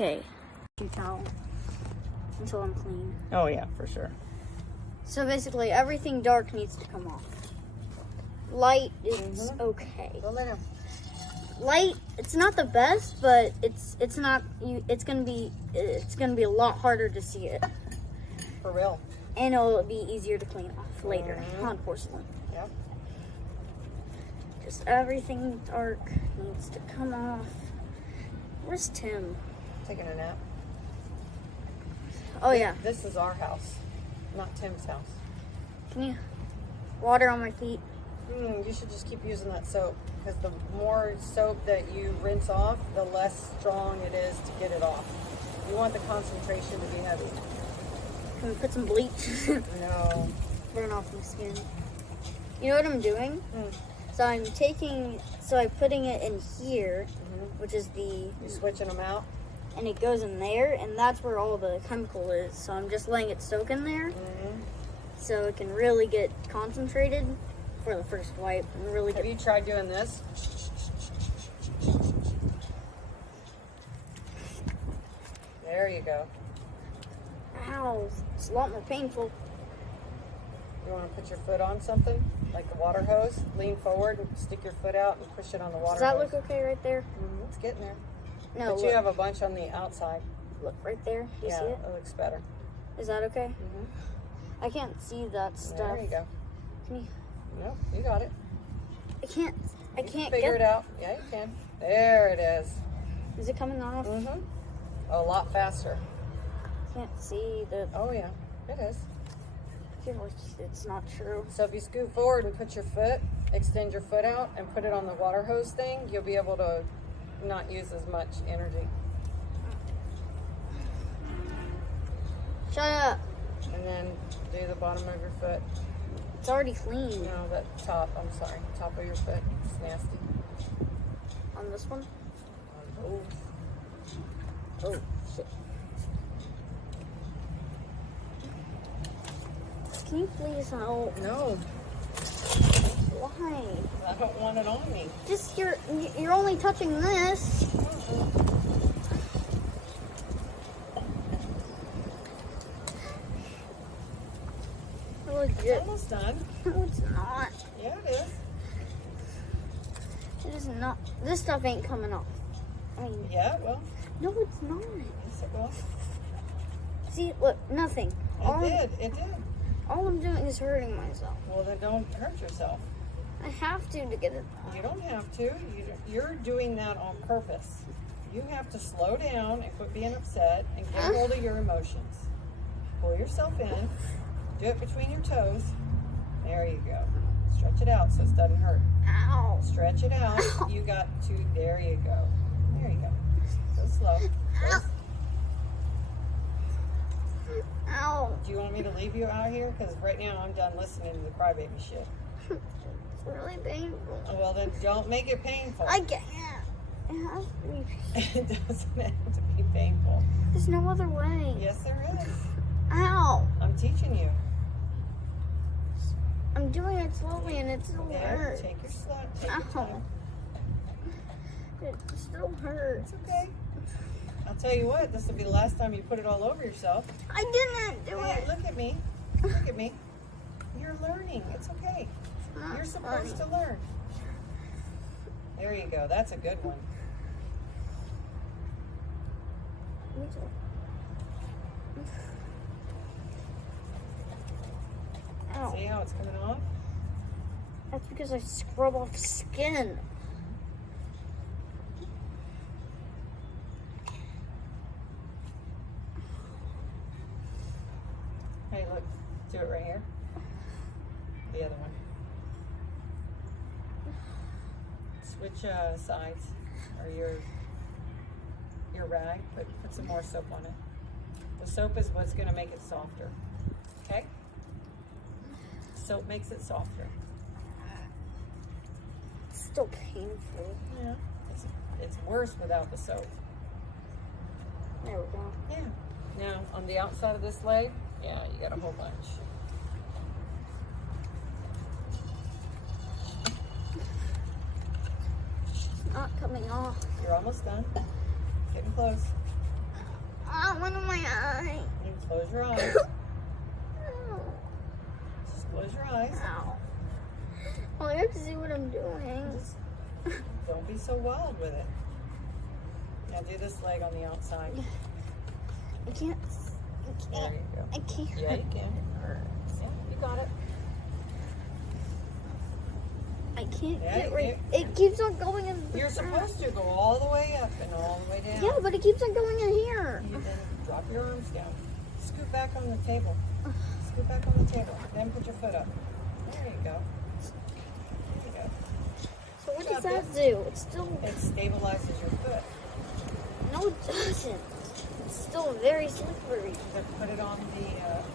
Okay. Towel until I'm clean. Oh yeah, for sure. So basically, everything dark needs to come off. Light is okay. Don't let him. Light, it's not the best, but it's not. It's gonna be a lot harder to see it, For real. and it'll be easier to clean off later on porcelain. Yep. Just everything dark needs to come off. Where's Tim? Taking a nap. Oh yeah. This is our house, not Tim's house. Can you water on my feet? You should just keep using that soap, because the more soap that you rinse off, the less strong it is to get it off. You want the concentration to be heavy. Can we put some bleach? No. Burn off my skin. You know what I'm doing? So I'm putting it in here, which is You switching them out? and it goes in there, and that's where all the chemical is. So I'm just letting it soak in there, so it can really get concentrated for the first wipe and really Have get. you tried doing this? There you go. Ow! It's a lot more painful. You want to put your foot on something, like a water hose? Lean forward and stick your foot out and push it on the water Does that hose. look okay right there? It's getting there. No, But you have a bunch on the outside. look right there. You Yeah, see it? it looks better. Is that okay? I can't see that stuff. There you go. Can you? Nope, you got it. I can't. I can't Figure get it out. Yeah, you can. There it is. Is it coming off? A lot faster. Can't see the. Oh yeah, it is. It's not true. So if you scoot forward and put your foot, extend your foot out and put it on the water hose thing, you'll be able to not use as much energy. Shut up. And then do the bottom of your foot. It's already clean. No, that top, I'm sorry, top of your foot. It's nasty. On this one? Oh, Oh, shit. Can you please help? no, Why? I don't want it on me. Just you're only touching this. It's Legit. almost done. No, it's not. Yeah, it is. It is not. This stuff ain't coming off. I mean, Yeah, well, no, it's not. yes, it will. See, look, nothing. It did. All I'm doing is hurting myself. Well, then don't hurt yourself. I have to get it. You don't have to. You're doing that on purpose. You have to slow down and quit being upset and get hold of your emotions. Pull yourself in. Do it between your toes. There you go. Stretch it out so it doesn't hurt. Ow. Stretch it out. You got to. There you go. There you go. Go slow. Ow. Do you want me to leave you out here? Because right now I'm done listening to the crybaby shit. It's really painful. Well, then don't make it painful. I can't. It has to be. It doesn't have to be painful. There's no other way. Yes, there is. Ow. I'm teaching you. I'm doing it slowly and it still There, hurts. take your slow. Take your Ow. time. It still hurts. It's okay. I'll tell you what, this will be the last time you put it all over yourself. I didn't do Hey, it. look at me. Look at me. You're learning. It's okay. Not You're supposed funny. to learn. There you go. That's a good one. Me too. Ow. See how it's coming off? That's because I scrub off skin. Hey, look. Do it right here. The other one. Switch sides. Or your rag. Put some more soap on it. The soap is what's going to make it softer. Okay? Soap makes it softer. It's still painful. Yeah. It's worse without the soap. There we go. Yeah. Now, on the outside of this leg, yeah, you got a whole bunch. It's not coming off. You're almost done. Getting close. one in my eye. You close your eyes. Just close your eyes. Ow. Well, I have to see what I'm doing. Just don't be so wild with it. Now do this leg on the outside. I can't. There you go. I can't. Yeah, you can. Yeah, you got it. I can't Yeah, get right. It keeps on going in. You're supposed to go all the way up and all the way down. Yeah, but it keeps on going in here. You then drop your arms down. Scoot back on the table. Scoot back on the table. Then put your foot up. There you go. There you go. So what Good does job, that do? It's still. It stabilizes your foot. No, it doesn't. It's still very slippery. Then put it on the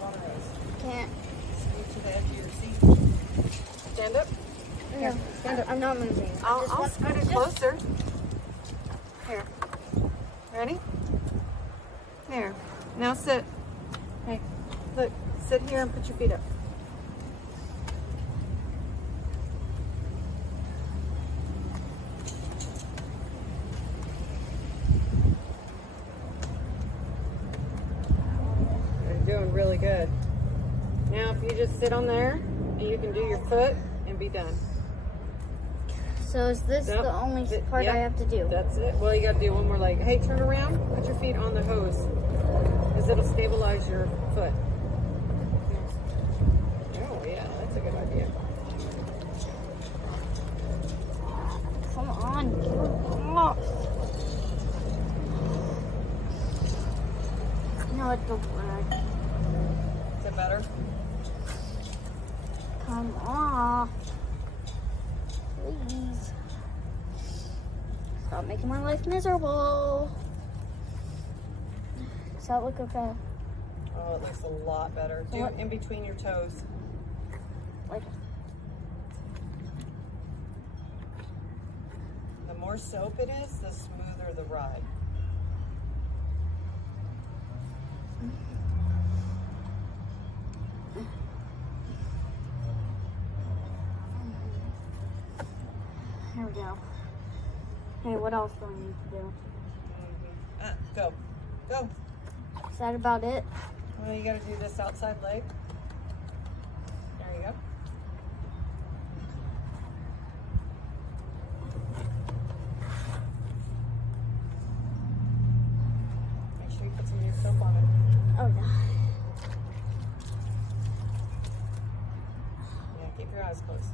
water hose. Can't. Scoot to the edge of your seat. Stand up. No, stand up. I'm not moving. I'll scoot it closer. Here. Ready? There. Now sit. Hey, look. Sit here and put your feet up. You're doing really good. Now, if you just sit on there, and you can do your foot and be done. So is this Nope. the only part Yep. I have to do? That's it. Well, you got to do one more leg. Hey, turn around. Put your feet on the hose, because it'll stabilize your foot. Oh yeah, that's a good idea. Come on, get off. No, it don't work. Is it better? Come off. Please. Stop making my life miserable. Does that look okay? Oh, it looks a lot better. Do it in between your toes. Like, The more soap it is, the smoother the ride. here we go. Okay, what else do I need to do? Go. Go. Is that about it? Well, you got to do this outside leg. There you go. Make sure you put some new soap on it. Oh, no. Yeah, keep your eyes closed.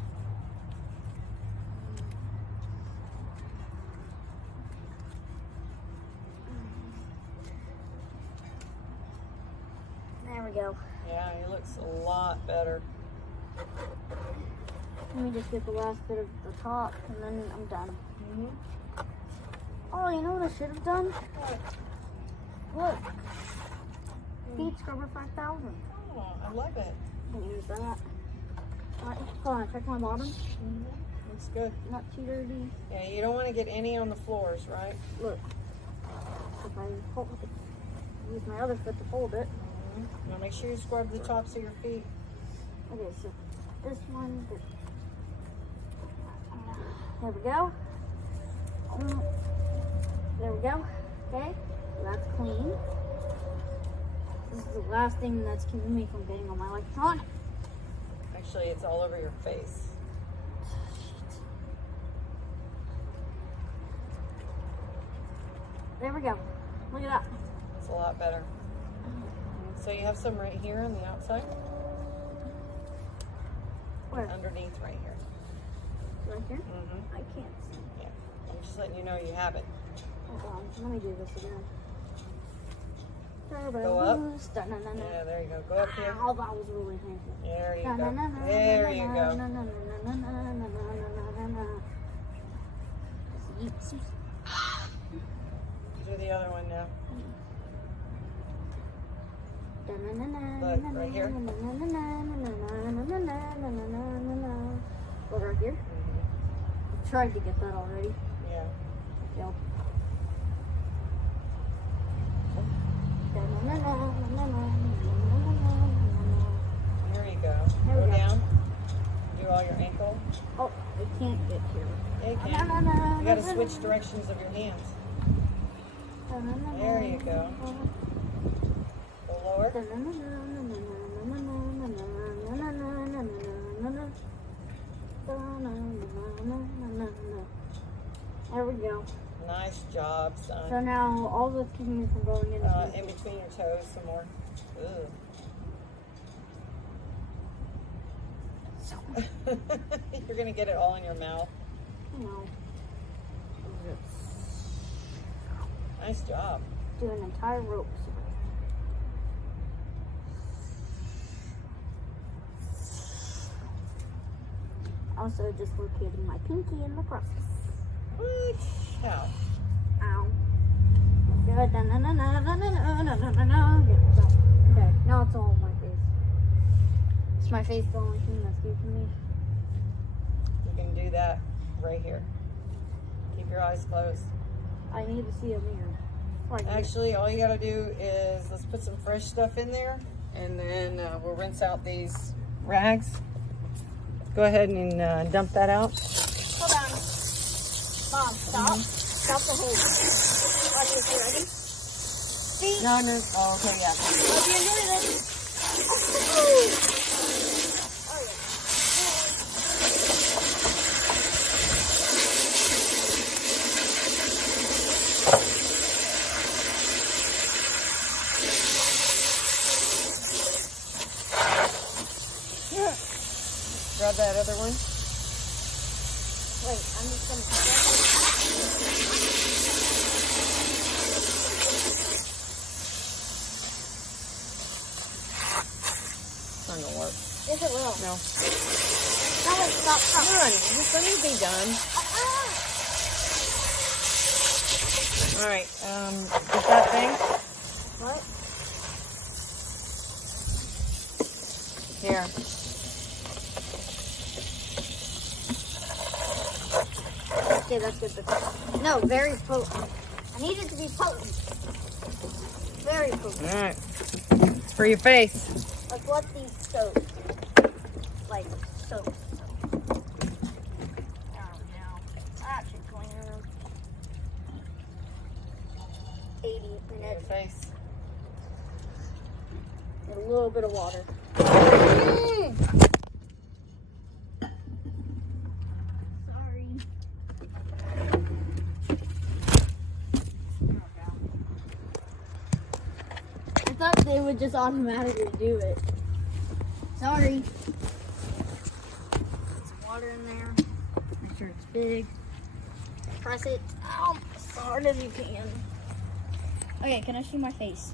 There we go. Yeah, he looks a lot better. Let me just get the last bit of the top, and then I'm done. Mm-hmm. Oh, you know what I should have done? Look. Feet Scrubber 5000. Oh, I love it. Can use that. Alright, hold on, check my bottom. Mm-hmm. Looks good. Not too dirty. Yeah, you don't want to get any on the floors, right? Look. If I hold it, use my other foot to hold it. Mm-hmm. Now make sure you scrub the tops of your feet. Okay, so this one. There we go. There we go. Okay, so that's clean. This is the last thing that's keeping me from getting all my electronics. Actually, it's all over your face. There we go. Look at that. It's a lot better. So you have some right here on the outside, Where? underneath right here. Right here? Mm-hmm. I can't see. Yeah. I'm just letting you know you have it. Hold on. Let me do this again. Go up. Yeah, there you go. Go up here. Oh, that was really painful. There you go. There you go. Do the other one now. Look, right here. Look right here. I tried to get that already. Yeah. I failed. There you go. There we Go go. down. Do all your ankle. Oh, I can't get here. Yeah, you can. You got to switch directions of your hands. There you go. Slower. There we go. Nice job, So son. now all the keeping from going in. In between your toes some more. Ugh. You're gonna get it all in your mouth. No. Nice job. Do an entire rope. Also dislocated my pinky in the process. What? How? Ow. Okay, now it's all on my face. Is my face the only thing that's keeping me? You can do that right here. Keep your eyes closed. I need to see a mirror. Like this. Actually, all you gotta do is let's put some fresh stuff in there, and then we'll rinse out these rags. Go ahead and dump that out. Hold on. Mom, stop. Stop the hole. Watch this, you ready? See? No. Oh, okay, yeah. Hope you enjoy this. Oh, yeah. Grab that other one. Wait, I'm just gonna. It's not gonna work. Yes, it will. No. No, wait, stop. Come on, just let me be done. All right. Is that thing? What? Here. Okay, that's good. No, very potent. I need it to be potent. Very potent. All right. It's for your face. Like what these soap. Like soap. Oh no. That should clean them. 80 For your minutes. face. And a little bit of water. Sorry. I thought they would just automatically do it. Sorry. Put some water in there. Make sure it's big. Press it as hard as you can. Okay, can I see my face?